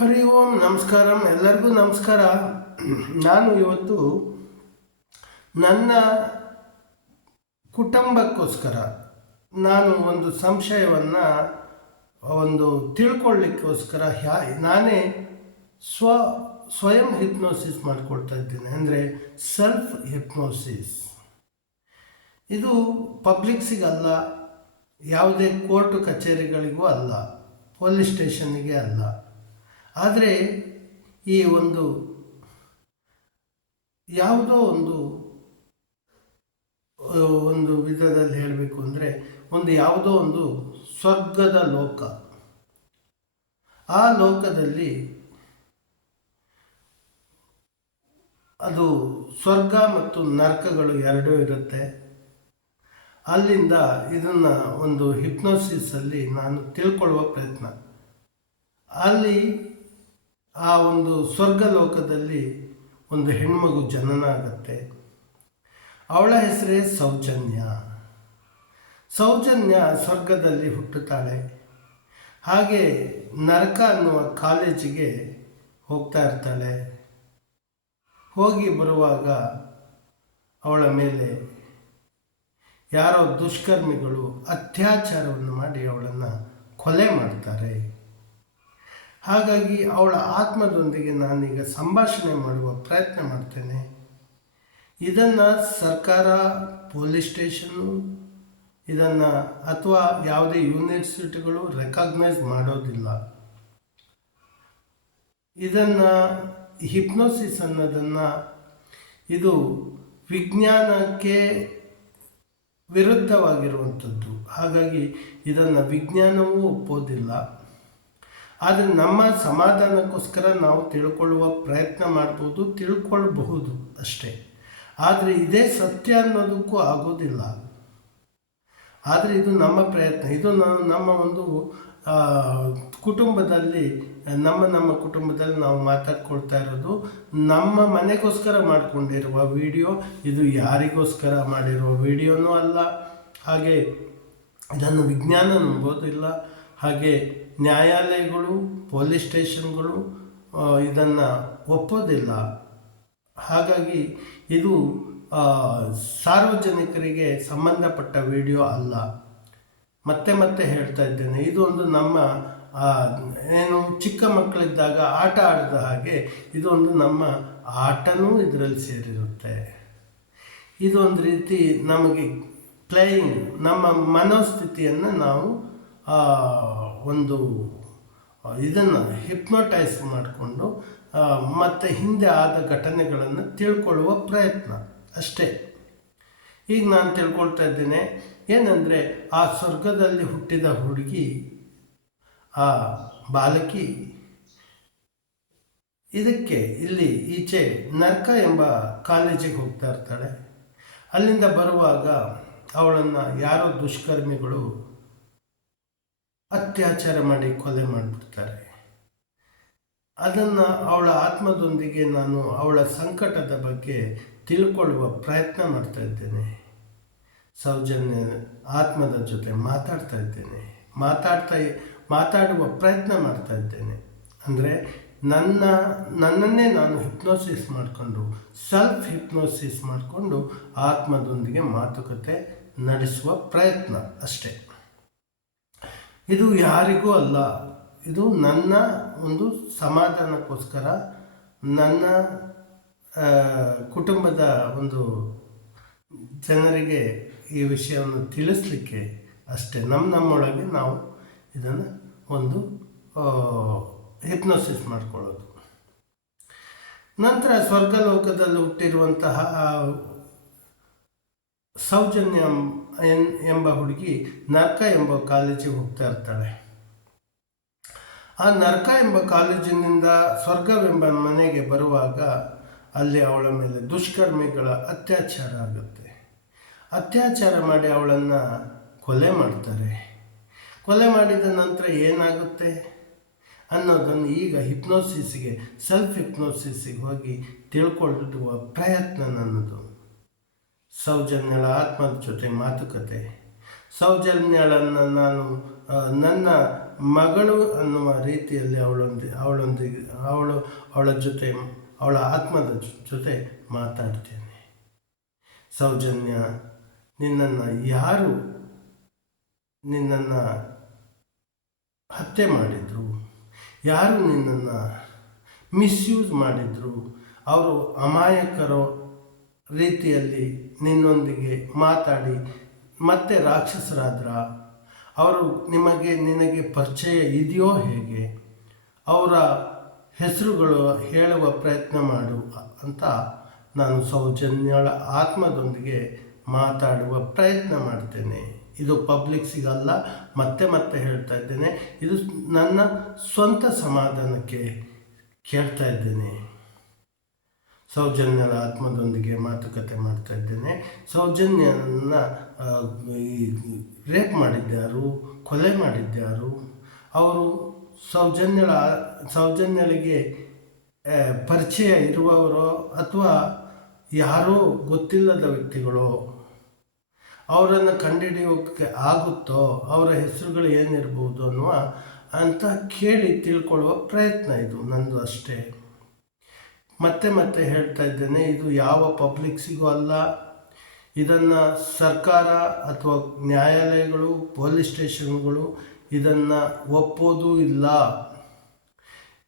ಹರಿ ಓಂ ನಮಸ್ಕಾರಂ, ಎಲ್ಲರಿಗೂ ನಮಸ್ಕಾರ. ನಾನು ಇವತ್ತು ನನ್ನ ಕುಟುಂಬಕ್ಕೋಸ್ಕರ ನಾನು ಒಂದು ಸಂಶಯವನ್ನು ತಿಳ್ಕೊಳ್ಳಿಕ್ಕೋಸ್ಕರ ನಾನೇ ಸ್ವಯಂ ಹಿಪ್ನೋಸಿಸ್ ಮಾಡ್ಕೊಳ್ತಾ ಇದ್ದೇನೆ. ಅಂದರೆ ಸೆಲ್ಫ್ ಹಿಪ್ನೋಸಿಸ್. ಇದು ಪಬ್ಲಿಕ್ಸಿಗಲ್ಲ, ಯಾವುದೇ ಕೋರ್ಟು ಕಚೇರಿಗಳಿಗೂ ಅಲ್ಲ, ಪೊಲೀಸ್ ಸ್ಟೇಷನ್ನಿಗೆ ಅಲ್ಲ. ಆದರೆ ಈ ಯಾವುದೋ ಒಂದು ವಿಧದಲ್ಲಿ ಹೇಳಬೇಕು ಅಂದರೆ ಯಾವುದೋ ಒಂದು ಸ್ವರ್ಗದ ಲೋಕ. ಆ ಲೋಕದಲ್ಲಿ ಅದು ಸ್ವರ್ಗ ಮತ್ತು ನರಕಗಳು ಎರಡೂ ಇರುತ್ತೆ. ಅಲ್ಲಿಂದ ಇದನ್ನು ಒಂದು ಹಿಪ್ನೋಸಿಸಲ್ಲಿ ನಾನು ತಿಳ್ಕೊಳ್ಳುವ ಪ್ರಯತ್ನ. ಅಲ್ಲಿ ಆ ಒಂದು ಸ್ವರ್ಗ ಲೋಕದಲ್ಲಿ ಒಂದು ಹೆಣ್ಮಗು ಜನನ ಆಗುತ್ತೆ. ಅವಳ ಹೆಸರೇ ಸೌಜನ್ಯ. ಸೌಜನ್ಯ ಸ್ವರ್ಗದಲ್ಲಿ ಹುಟ್ಟುತ್ತಾಳೆ. ಹಾಗೆ ನರಕ ಅನ್ನುವ ಕಾಲೇಜಿಗೆ ಹೋಗ್ತಾ ಇರ್ತಾಳೆ. ಹೋಗಿ ಬರುವಾಗ ಅವಳ ಮೇಲೆ ಯಾರೋ ದುಷ್ಕರ್ಮಿಗಳು ಅತ್ಯಾಚಾರವನ್ನು ಮಾಡಿ ಅವಳನ್ನು ಕೊಲೆ ಮಾಡ್ತಾರೆ. ಹಾಗಾಗಿ ಅವಳ ಆತ್ಮದೊಂದಿಗೆ ನಾನೀಗ ಸಂಭಾಷಣೆ ಮಾಡುವ ಪ್ರಯತ್ನ ಮಾಡ್ತೇನೆ. ಇದನ್ನು ಸರ್ಕಾರ, ಪೊಲೀಸ್ ಸ್ಟೇಷನ್ನು ಇದನ್ನು ಅಥವಾ ಯಾವುದೇ ಯೂನಿವರ್ಸಿಟಿಗಳು ರೆಕಾಗ್ನೈಸ್ ಮಾಡೋದಿಲ್ಲ. ಇದನ್ನು ಹಿಪ್ನೋಸಿಸ್ ಅನ್ನೋದನ್ನು ಇದು ವಿಜ್ಞಾನಕ್ಕೆ ವಿರುದ್ಧವಾಗಿರುವಂಥದ್ದು. ಹಾಗಾಗಿ ಇದನ್ನು ವಿಜ್ಞಾನವೂ ಒಪ್ಪೋದಿಲ್ಲ. ಆದರೆ ನಮ್ಮ ಸಮಾಧಾನಕ್ಕೋಸ್ಕರ ನಾವು ತಿಳ್ಕೊಳ್ಳುವ ಪ್ರಯತ್ನ ಮಾಡ್ಬೋದು, ತಿಳ್ಕೊಳ್ಬಹುದು ಅಷ್ಟೇ. ಆದರೆ ಇದೇ ಸತ್ಯ ಅನ್ನೋದಕ್ಕೂ ಆಗೋದಿಲ್ಲ. ಆದರೆ ಇದು ನಮ್ಮ ಪ್ರಯತ್ನ. ಇದು ನಮ್ಮ ಒಂದು ಕುಟುಂಬದಲ್ಲಿ ನಮ್ಮ ಕುಟುಂಬದಲ್ಲಿ ನಾವು ಮಾತಾಡ್ಕೊಳ್ತಾ ಇರೋದು ನಮ್ಮ ಮನೆಗೋಸ್ಕರ ಮಾಡಿಕೊಂಡಿರುವ ವಿಡಿಯೋ. ಇದು ಯಾರಿಗೋಸ್ಕರ ಮಾಡಿರುವ ವಿಡಿಯೋನೂ ಅಲ್ಲ. ಹಾಗೆ ಇದನ್ನು ವಿಜ್ಞಾನ ನಂಬೋದಿಲ್ಲ. ಹಾಗೆ ನ್ಯಾಯಾಲಯಗಳು, ಪೊಲೀಸ್ ಸ್ಟೇಷನ್ಗಳು ಇದನ್ನು ಒಪ್ಪೋದಿಲ್ಲ. ಹಾಗಾಗಿ ಇದು ಸಾರ್ವಜನಿಕರಿಗೆ ಸಂಬಂಧಪಟ್ಟ ವಿಡಿಯೋ ಅಲ್ಲ. ಮತ್ತೆ ಹೇಳ್ತಾ ಇದ್ದೇನೆ, ಇದು ನಮ್ಮ ಚಿಕ್ಕ ಮಕ್ಕಳಿದ್ದಾಗ ಆಟ ಆಡಿದ ಹಾಗೆ ಇದೊಂದು ನಮ್ಮ ಆಟನೂ ಇದರಲ್ಲಿ ಸೇರಿರುತ್ತೆ. ಇದೊಂದು ರೀತಿ ನಮಗೆ ಪ್ಲೇಯಿಂಗ್, ನಮ್ಮ ಮನೋಸ್ಥಿತಿಯನ್ನು ನಾವು ಇದನ್ನು ಹಿಪ್ನೋಟೈಸ್ ಮಾಡಿಕೊಂಡು ಮತ್ತು ಹಿಂದೆ ಆದ ಘಟನೆಗಳನ್ನು ತಿಳ್ಕೊಳ್ಳುವ ಪ್ರಯತ್ನ ಅಷ್ಟೇ. ಈಗ ನಾನು ತಿಳ್ಕೊಳ್ತಾ ಇದ್ದೇನೆ ಏನಂದರೆ, ಆ ಸ್ವರ್ಗದಲ್ಲಿ ಹುಟ್ಟಿದ ಹುಡುಗಿ, ಆ ಬಾಲಕಿ ಇಲ್ಲಿ ಈಚೆ ನರ್ಕ ಎಂಬ ಕಾಲೇಜಿಗೆ ಹೋಗ್ತಾ ಇರ್ತಾಳೆ. ಅಲ್ಲಿಂದ ಬರುವಾಗ ಅವಳನ್ನು ಯಾರೋ ದುಷ್ಕರ್ಮಿಗಳು ಅತ್ಯಾಚಾರ ಮಾಡಿ ಕೊಲೆ ಮಾಡಿಬಿಡ್ತಾರೆ. ಅದನ್ನು ಅವಳ ಆತ್ಮದೊಂದಿಗೆ ನಾನು ಅವಳ ಸಂಕಟದ ಬಗ್ಗೆ ತಿಳ್ಕೊಳ್ಳುವ ಪ್ರಯತ್ನ ಮಾಡ್ತಾ ಇದ್ದೇನೆ. ಸೌಜನ್ಯ ಆತ್ಮದ ಜೊತೆ ಮಾತಾಡ್ತಾ ಇದ್ದೇನೆ, ಮಾತಾಡುವ ಪ್ರಯತ್ನ ಮಾಡ್ತಾ ಇದ್ದೇನೆ. ಅಂದರೆ ನನ್ನನ್ನೇ ನಾನು ಹಿಪ್ನೋಸಿಸ್ ಮಾಡಿಕೊಂಡು, ಸೆಲ್ಫ್ ಹಿಪ್ನೋಸಿಸ್ ಮಾಡಿಕೊಂಡು ಆತ್ಮದೊಂದಿಗೆ ಮಾತುಕತೆ ನಡೆಸುವ ಪ್ರಯತ್ನ ಅಷ್ಟೇ. ಇದು ಯಾರಿಗೂ ಅಲ್ಲ. ಇದು ನನ್ನ ಒಂದು ಸಮಾಧಾನಕ್ಕೋಸ್ಕರ, ನನ್ನ ಕುಟುಂಬದ ಒಂದು ಜನರಿಗೆ ಈ ವಿಷಯವನ್ನು ತಿಳಿಸ್ಲಿಕ್ಕೆ ಅಷ್ಟೇ. ನಮ್ಮೊಳಗೆ ನಾವು ಇದನ್ನು ಒಂದು ಹಿಪ್ನೋಸಿಸ್ ಮಾಡ್ಕೊಳ್ಳೋದು. ನಂತರ ಸ್ವರ್ಗಲೋಕದಲ್ಲಿ ಹುಟ್ಟಿರುವಂತಹ ಸೌಜನ್ಯ ಎಂಬ ಹುಡುಗಿ ನರ್ಕ ಎಂಬ ಕಾಲೇಜಿಗೆ ಹೋಗ್ತಾ ಇರ್ತಾಳೆ. ಆ ನರ್ಕ ಎಂಬ ಕಾಲೇಜಿನಿಂದ ಸ್ವರ್ಗವೆಂಬ ಮನೆಗೆ ಬರುವಾಗ ಅಲ್ಲಿ ಅವಳ ಮೇಲೆ ದುಷ್ಕರ್ಮಿಗಳ ಅತ್ಯಾಚಾರ ಆಗುತ್ತೆ. ಅತ್ಯಾಚಾರ ಮಾಡಿ ಅವಳನ್ನು ಕೊಲೆ ಮಾಡ್ತಾರೆ. ಕೊಲೆ ಮಾಡಿದ ನಂತರ ಏನಾಗುತ್ತೆ ಅನ್ನೋದನ್ನು ಈಗ ಹಿಪ್ನೋಸಿಸ್ಗೆ, ಸೆಲ್ಫ್ ಹಿಪ್ನೋಸಿಸ್ಗೆ ಹೋಗಿ ತಿಳ್ಕೊಳ್ಳುವ ಪ್ರಯತ್ನ ನನ್ನದು. ಸೌಜನ್ಯಳ ಆತ್ಮದ ಜೊತೆ ಮಾತುಕತೆ. ಸೌಜನ್ಯಳನ್ನು ನಾನು ನನ್ನ ಮಗಳು ಅನ್ನುವ ರೀತಿಯಲ್ಲಿ ಅವಳ ಜೊತೆ ಅವಳ ಆತ್ಮದ ಜೊತೆ ಮಾತಾಡ್ತೇನೆ. ಸೌಜನ್ಯ, ನಿನ್ನನ್ನು ಹತ್ಯೆ ಮಾಡಿದರು, ಯಾರು ನಿನ್ನನ್ನು ಮಿಸ್ಯೂಸ್ ಮಾಡಿದರು, ಅವರು ಅಮಾಯಕರೋ ರೀತಿಯಲ್ಲಿ ನಿನ್ನೊಂದಿಗೆ ಮಾತಾಡಿ ಮತ್ತೆ ರಾಕ್ಷಸರಾದ್ರ, ಅವರು ನಿನಗೆ ಪರಿಚಯ ಇದೆಯೋ ಹೇಗೆ, ಅವರ ಹೆಸರುಗಳು ಹೇಳುವ ಪ್ರಯತ್ನ ಮಾಡು ಅಂತ ನಾನು ಸೌಜನ್ಯಳ ಆತ್ಮದೊಂದಿಗೆ ಮಾತಾಡುವ ಪ್ರಯತ್ನ ಮಾಡ್ತೇನೆ. ಇದು ಪಬ್ಲಿಕ್ಸಿಗಲ್ಲ, ಮತ್ತೆ ಹೇಳ್ತಾ ಇದ್ದೇನೆ. ಇದು ನನ್ನ ಸ್ವಂತ ಸಮಾಧಾನಕ್ಕೆ ಕೇಳ್ತಾ ಇದ್ದೇನೆ. ಸೌಜನ್ಯಳ ಆತ್ಮದೊಂದಿಗೆ ಮಾತುಕತೆ ಮಾಡ್ತಾ ಇದ್ದೇನೆ. ಸೌಜನ್ಯನ ರೇಪ್ ಮಾಡಿದ್ಯಾರು, ಕೊಲೆ ಮಾಡಿದ್ಯಾರು, ಅವರು ಸೌಜನ್ಯಳಿಗೆ ಪರಿಚಯ ಇರುವವರೋ ಅಥವಾ ಯಾರೋ ಗೊತ್ತಿಲ್ಲದ ವ್ಯಕ್ತಿಗಳೋ, ಅವರನ್ನು ಕಂಡುಹಿಡಿಯೋಕ್ಕೆ ಆಗುತ್ತೋ, ಅವರ ಹೆಸರುಗಳು ಏನಿರ್ಬೋದು ಅಂತ ಕೇಳಿ ತಿಳ್ಕೊಳ್ಳುವ ಪ್ರಯತ್ನ ಇದು ನಂದು ಅಷ್ಟೇ. ಮತ್ತೆ ಹೇಳ್ತಾ ಇದ್ದೇನೆ, ಇದು ಯಾವ ಪಬ್ಲಿಕ್ಸಿಗೂ ಅಲ್ಲ. ಇದನ್ನು ಸರ್ಕಾರ ಅಥವಾ ನ್ಯಾಯಾಲಯಗಳು, ಪೊಲೀಸ್ ಸ್ಟೇಷನ್ಗಳು ಇದನ್ನು ಒಪ್ಪೋದು ಇಲ್ಲ.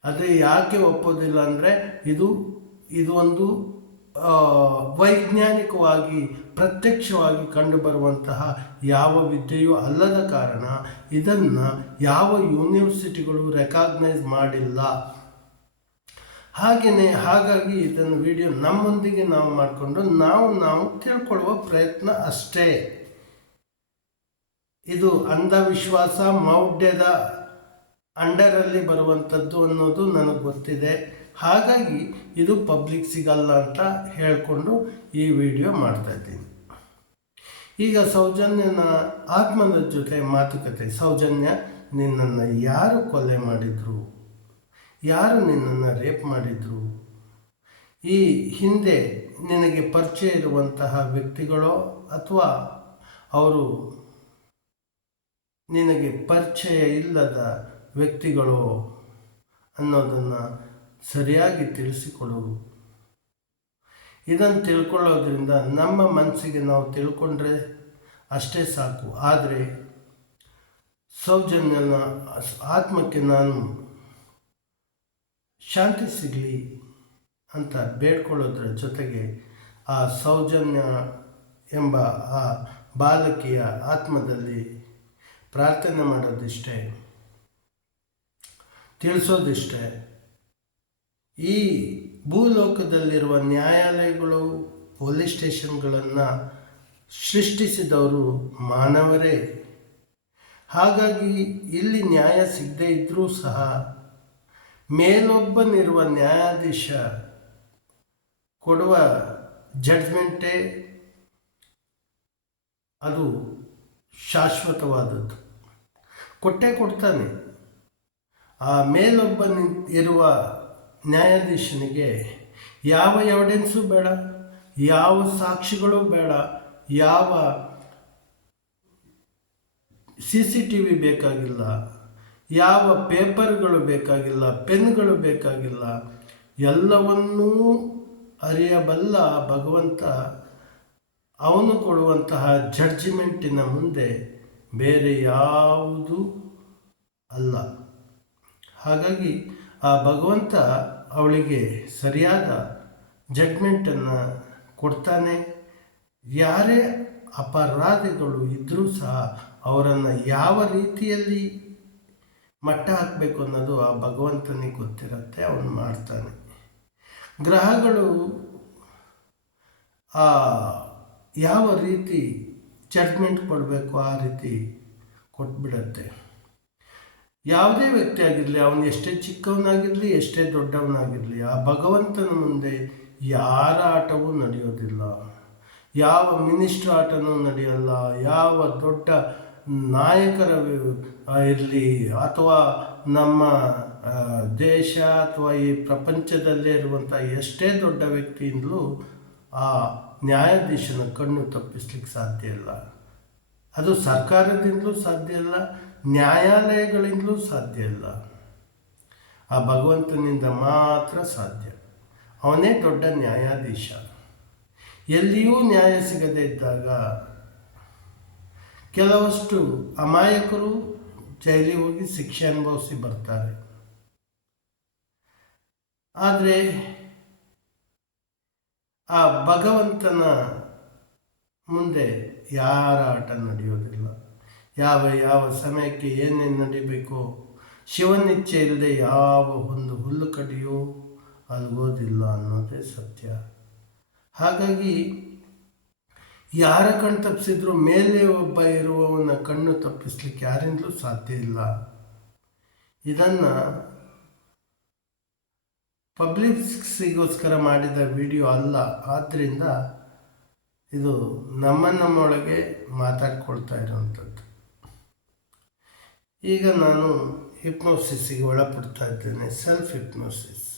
ಅದೇ ಯಾಕೆ ಒಪ್ಪೋದಿಲ್ಲ ಅಂದರೆ ಇದು ಒಂದು ವೈಜ್ಞಾನಿಕವಾಗಿ ಪ್ರತ್ಯಕ್ಷವಾಗಿ ಕಂಡುಬರುವಂತಹ ಯಾವ ವಿದ್ಯೆಯೂ ಅಲ್ಲದ ಕಾರಣ ಇದನ್ನು ಯಾವ ಯೂನಿವರ್ಸಿಟಿಗಳು ರೆಕಾಗ್ನೈಸ್ ಮಾಡಿಲ್ಲ. ಹಾಗಾಗಿ ಇದನ್ನು ವಿಡಿಯೋ ನಮ್ಮೊಂದಿಗೆ ನಾವು ಮಾಡಿಕೊಂಡು ನಾವು ತಿಳ್ಕೊಳ್ಳುವ ಪ್ರಯತ್ನ ಅಷ್ಟೇ. ಇದು ಅಂಧವಿಶ್ವಾಸ, ಮೌಢ್ಯದ ಅಂಡರಲ್ಲಿ ಬರುವಂಥದ್ದು ಅನ್ನೋದು ನನಗೆ ಗೊತ್ತಿದೆ. ಹಾಗಾಗಿ ಇದು ಪಬ್ಲಿಕ್ ಸಿಗಲ್ಲ ಅಂತ ಹೇಳಿಕೊಂಡು ಈ ವಿಡಿಯೋ ಮಾಡ್ತಾಯಿದ್ದೀನಿ. ಈಗ ಸೌಜನ್ಯನ ಆತ್ಮದ ಜೊತೆ ಮಾತುಕತೆ. ಸೌಜನ್ಯ, ನಿನ್ನನ್ನು ಯಾರು ಕೊಲೆ ಮಾಡಿದರು, ಯಾರು ನಿನ್ನನ್ನು ರೇಪ್ ಮಾಡಿದರು, ಈ ಹಿಂದೆ ನಿನಗೆ ಪರಿಚಯ ಇರುವಂತಹ ವ್ಯಕ್ತಿಗಳೋ ಅಥವಾ ಅವರು ನಿನಗೆ ಪರಿಚಯ ಇಲ್ಲದ ವ್ಯಕ್ತಿಗಳು ಅನ್ನೋದನ್ನು ಸರಿಯಾಗಿ ತಿಳಿಸಿಕೊಡು. ಇದನ್ನು ತಿಳ್ಕೊಳ್ಳೋದ್ರಿಂದ ನಮ್ಮ ಮನಸ್ಸಿಗೆ ನಾವು ತಿಳ್ಕೊಂಡ್ರೆ ಅಷ್ಟೇ ಸಾಕು. ಆದರೆ ಸೌಜನ್ಯನ ಆತ್ಮಕ್ಕೆ ನಾನು ಶಾಂತಿ ಸಿಗಲಿ ಅಂತ ಬೇಡ್ಕೊಳ್ಳೋದ್ರ ಜೊತೆಗೆ ಆ ಸೌಜನ್ಯ ಎಂಬ ಆ ಬಾಲಕಿಯ ಆತ್ಮದಲ್ಲಿ ಪ್ರಾರ್ಥನೆ ಮಾಡೋದಿಷ್ಟೇ, ತಿಳಿಸೋದಿಷ್ಟೇ. ಈ ಭೂಲೋಕದಲ್ಲಿರುವ ನ್ಯಾಯಾಲಯಗಳು, ಪೊಲೀಸ್ ಸ್ಟೇಷನ್ಗಳನ್ನು ಸೃಷ್ಟಿಸಿದವರು ಮಾನವರೇ. ಹಾಗಾಗಿ ಇಲ್ಲಿ ನ್ಯಾಯ ಸಿಗದೇ ಇದ್ದರೂ ಸಹ ಮೇಲೊಬ್ಬನಿರುವ ನ್ಯಾಯಾಧೀಶ ಕೊಡುವ ಜಡ್ಜ್ಮೆಂಟೇ ಅದು ಶಾಶ್ವತವಾದದ್ದು. ಕೊಟ್ಟೇ ಕೊಡ್ತಾನೆ. ಆ ಇರುವ ನ್ಯಾಯಾಧೀಶನಿಗೆ ಯಾವ ಎವಿಡೆನ್ಸು ಬೇಡ, ಯಾವ ಸಾಕ್ಷಿಗಳು ಬೇಡ, ಯಾವ CCTV ಬೇಕಾಗಿಲ್ಲ, ಯಾವ ಪೇಪರ್ಗಳು ಬೇಕಾಗಿಲ್ಲ, ಪೆನ್ಗಳು ಬೇಕಾಗಿಲ್ಲ. ಎಲ್ಲವನ್ನೂ ಅರಿಯಬಲ್ಲ ಭಗವಂತ ಅವನು ಕೊಡುವಂತಹ ಜಡ್ಜಿಮೆಂಟಿನ ಮುಂದೆ ಬೇರೆ ಯಾವುದೂ ಅಲ್ಲ. ಹಾಗಾಗಿ ಆ ಭಗವಂತ ಅವಳಿಗೆ ಸರಿಯಾದ ಜಡ್ಜ್ಮೆಂಟನ್ನು ಕೊಡ್ತಾನೆ. ಯಾರೇ ಅಪರಾಧಿಗಳು ಇದ್ದರೂ ಸಹ ಅವರನ್ನು ಯಾವ ರೀತಿಯಲ್ಲಿ ಮಟ್ಟ ಹಾಕಬೇಕು ಅನ್ನೋದು ಆ ಭಗವಂತನಿಗೆ ಗೊತ್ತಿರುತ್ತೆ, ಅವನು ಮಾಡ್ತಾನೆ. ಗ್ರಹಗಳು ಯಾವ ರೀತಿ ಜಡ್ಜ್ಮೆಂಟ್ ಕೊಡಬೇಕು ಆ ರೀತಿ ಕೊಟ್ಬಿಡತ್ತೆ. ಯಾವುದೇ ವ್ಯಕ್ತಿ ಆಗಿರಲಿ, ಅವನು ಎಷ್ಟೇ ಚಿಕ್ಕವನಾಗಿರಲಿ, ಎಷ್ಟೇ ದೊಡ್ಡವನಾಗಿರಲಿ, ಆ ಭಗವಂತನ ಮುಂದೆ ಯಾರ ಆಟವೂ ನಡೆಯೋದಿಲ್ಲ. ಯಾವ ಮಿನಿಸ್ಟ್ರ್ ಆಟನೂ ನಡೆಯಲ್ಲ, ಯಾವ ದೊಡ್ಡ ನಾಯಕರ ಇರಲಿ ಅಥವಾ ನಮ್ಮ ದೇಶ ಅಥವಾ ಈ ಪ್ರಪಂಚದಲ್ಲೇ ಇರುವಂಥ ಎಷ್ಟೇ ದೊಡ್ಡ ವ್ಯಕ್ತಿಯಿಂದಲೂ ಆ ನ್ಯಾಯಾಧೀಶನ ಕಣ್ಣು ತಪ್ಪಿಸ್ಲಿಕ್ಕೆ ಸಾಧ್ಯ ಇಲ್ಲ. ಅದು ಸರ್ಕಾರದಿಂದಲೂ ಸಾಧ್ಯ ಇಲ್ಲ, ನ್ಯಾಯಾಲಯಗಳಿಂದಲೂ ಸಾಧ್ಯ ಇಲ್ಲ. ಆ ಭಗವಂತನಿಂದ ಮಾತ್ರ ಸಾಧ್ಯ. ಅವನೇ ದೊಡ್ಡ ನ್ಯಾಯಾಧೀಶ. ಎಲ್ಲಿಯೂ ನ್ಯಾಯ ಸಿಗದೇ ಇದ್ದಾಗ ಕೆಲವಷ್ಟು ಅಮಾಯಕರು ಜೈಲಿಗೆ ಹೋಗಿ ಶಿಕ್ಷೆ ಅನುಭವಿಸಿ ಬರ್ತಾರೆ. ಆದರೆ ಆ ಭಗವಂತನ ಮುಂದೆ ಯಾರ ಆಟ ನಡೆಯೋದಿಲ್ಲ. ಯಾವ ಯಾವ ಸಮಯಕ್ಕೆ ಏನೇನು ನಡಿಬೇಕೋ ಶಿವನಿಚ್ಛೆ ಇಲ್ಲದೆ ಯಾವ ಒಂದು ಹುಲ್ಲು ಕಡಿಯೋ ಅಲ್ಗೋದಿಲ್ಲ ಅನ್ನೋದೇ ಸತ್ಯ. ಹಾಗಾಗಿ ಯಾರ ಕಣ್ಣು ತಪ್ಪಿಸಿದ್ರು ಮೇಲೆ ಒಬ್ಬ ಇರುವವನ ಕಣ್ಣು ತಪ್ಪಿಸ್ಲಿಕ್ಕೆ ಯಾರಿಂದಲೂ ಸಾಧ್ಯ ಇಲ್ಲ. ಇದನ್ನು ಪಬ್ಲಿಕ್ಸಿಗೋಸ್ಕರ ಮಾಡಿದ ವಿಡಿಯೋ ಅಲ್ಲ. ಆದ್ದರಿಂದ ಇದು ನಮ್ಮೊಳಗೆ ಮಾತಾಡ್ಕೊಳ್ತಾ ಇರೋವಂಥದ್ದು. ಈಗ ನಾನು ಹಿಪ್ನೋಸಿಸ್ಸಿಗೆ ಒಳಪಡ್ತಾ ಇದ್ದೇನೆ. Self hypnosis.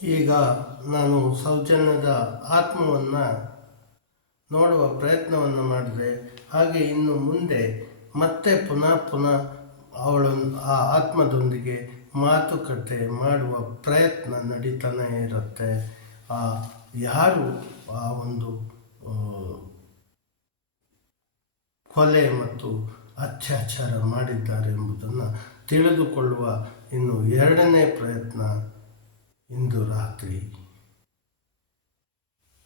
ಈಗ ನಾನು ಸೌಜನ್ಯದ ಆತ್ಮವನ್ನು ನೋಡುವ ಪ್ರಯತ್ನವನ್ನು ಮಾಡಿದೆ. ಹಾಗೆ ಇನ್ನು ಮುಂದೆ ಮತ್ತೆ ಪುನಃ ಅವಳನ್ನು ಆ ಆತ್ಮದೊಂದಿಗೆ ಮಾತುಕತೆ ಮಾಡುವ ಪ್ರಯತ್ನ ನಡೀತಾನೆ ಇರುತ್ತೆ. ಯಾರು ಆ ಒಂದು ಕೊಲೆ ಮತ್ತು ಅತ್ಯಾಚಾರ ಮಾಡಿದ್ದಾರೆ ಎಂಬುದನ್ನು ತಿಳಿದುಕೊಳ್ಳುವ ಇನ್ನು 2ನೇ ಪ್ರಯತ್ನ ಇಂದು ರಾತ್ರಿ.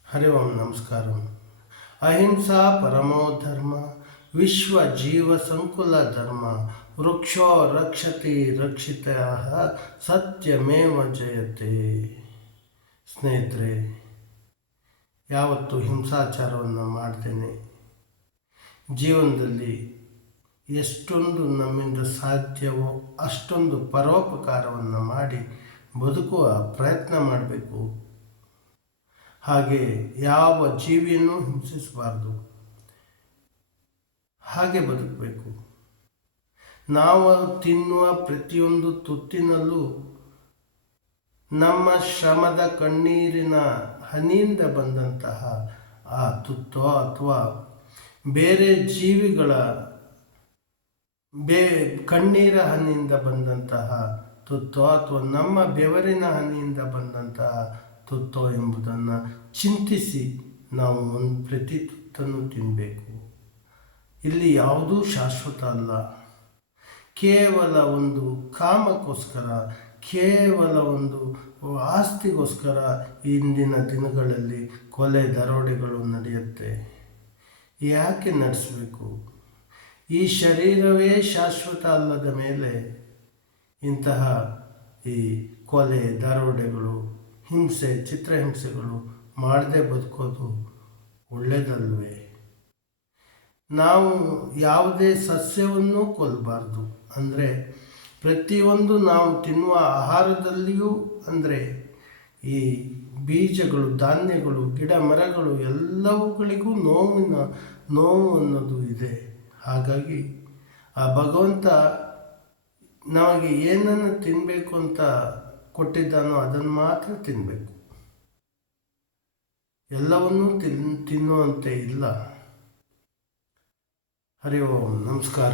ಹರಿ ಓಂ ನಮಸ್ಕಾರ. ಅಹಿಂಸಾ ಪರಮೋ ಧರ್ಮ, ವಿಶ್ವ ಜೀವ ಸಂಕುಲ ಧರ್ಮ, ವೃಕ್ಷೋ ರಕ್ಷತಿ ರಕ್ಷಿತ ಸತ್ಯಮೇವ ಜಯತೆ. ಸ್ನೇಹಿತರೆ, ಯಾವತ್ತು ಹಿಂಸಾಚಾರವನ್ನು ಮಾಡ್ತೇನೆ, ಜೀವನದಲ್ಲಿ ಎಷ್ಟೊಂದು ನಮ್ಮಿಂದ ಸಾಧ್ಯವೋ ಅಷ್ಟೊಂದು ಪರೋಪಕಾರವನ್ನು ಮಾಡಿ ಬದುಕುವ ಪ್ರಯತ್ನ ಮಾಡಬೇಕು. ಹಾಗೆ ಯಾವ ಜೀವಿಯನ್ನು ಹಿಂಸಿಸಬಾರ್ದು, ಹಾಗೆ ಬದುಕಬೇಕು. ನಾವು ತಿನ್ನುವ ಪ್ರತಿಯೊಂದು ತುತ್ತಿನಲ್ಲೂ ನಮ್ಮ ಶ್ರಮದ ಕಣ್ಣೀರಿನ ಹನಿಯಿಂದ ಬಂದಂತಹ ಆ ತುತ್ತೋ ಅಥವಾ ಬೇರೆ ಜೀವಿಗಳ ಕಣ್ಣೀರ ಹನಿಯಿಂದ ಬಂದಂತಹ ತುತ್ತೋ ಅಥವಾ ನಮ್ಮ ಬೆವರಿನ ಹನಿಯಿಂದ ಬಂದಂತಹ ತುತ್ತೋ ಎಂಬುದನ್ನು ಚಿಂತಿಸಿ ನಾವು ಪ್ರತಿ ತುತ್ತನ್ನು ತಿನ್ನಬೇಕು. ಇಲ್ಲಿ ಯಾವುದೂ ಶಾಶ್ವತ ಅಲ್ಲ. ಕೇವಲ ಒಂದು ಕಾಮಕ್ಕೋಸ್ಕರ, ಕೇವಲ ಒಂದು ಆಸ್ತಿಗೋಸ್ಕರ ಇಂದಿನ ದಿನಗಳಲ್ಲಿ ಕೊಲೆ ದರೋಡೆಗಳು ನಡೆಯುತ್ತೆ. ಯಾಕೆ ನಡೆಸಬೇಕು? ಈ ಶರೀರವೇ ಶಾಶ್ವತ ಅಲ್ಲದ ಮೇಲೆ ಇಂತಹ ಈ ಕೊಲೆ ದರೋಡೆಗಳು, ಹಿಂಸೆ, ಚಿತ್ರಹಿಂಸೆಗಳು ಮಾಡದೆ ಬದುಕೋದು ಒಳ್ಳೆಯದಲ್ವೇ? ನಾವು ಯಾವುದೇ ಸಸ್ಯವನ್ನು ಕೊಲ್ಲಬಾರ್ದು. ಅಂದರೆ ಪ್ರತಿಯೊಂದು ನಾವು ತಿನ್ನುವ ಆಹಾರದಲ್ಲಿಯೂ ಅಂದರೆ ಈ ಬೀಜಗಳು, ಧಾನ್ಯಗಳು, ಗಿಡ ಮರಗಳು ಎಲ್ಲವುಗಳಿಗೂ ನೋವು ಅನ್ನೋದು ಇದೆ. ಹಾಗಾಗಿ ಆ ಭಗವಂತ ನಮಗೆ ಏನನ್ನು ತಿನ್ನಬೇಕು ಅಂತ ಕೊಟ್ಟಿದ್ದಾನೋ ಅದನ್ನು ಮಾತ್ರ ತಿನ್ನಬೇಕು. ಎಲ್ಲವನ್ನೂ ತಿನ್ನುವಂತೆ ಇಲ್ಲ. ಹರಿ ಓಂ ನಮಸ್ಕಾರ.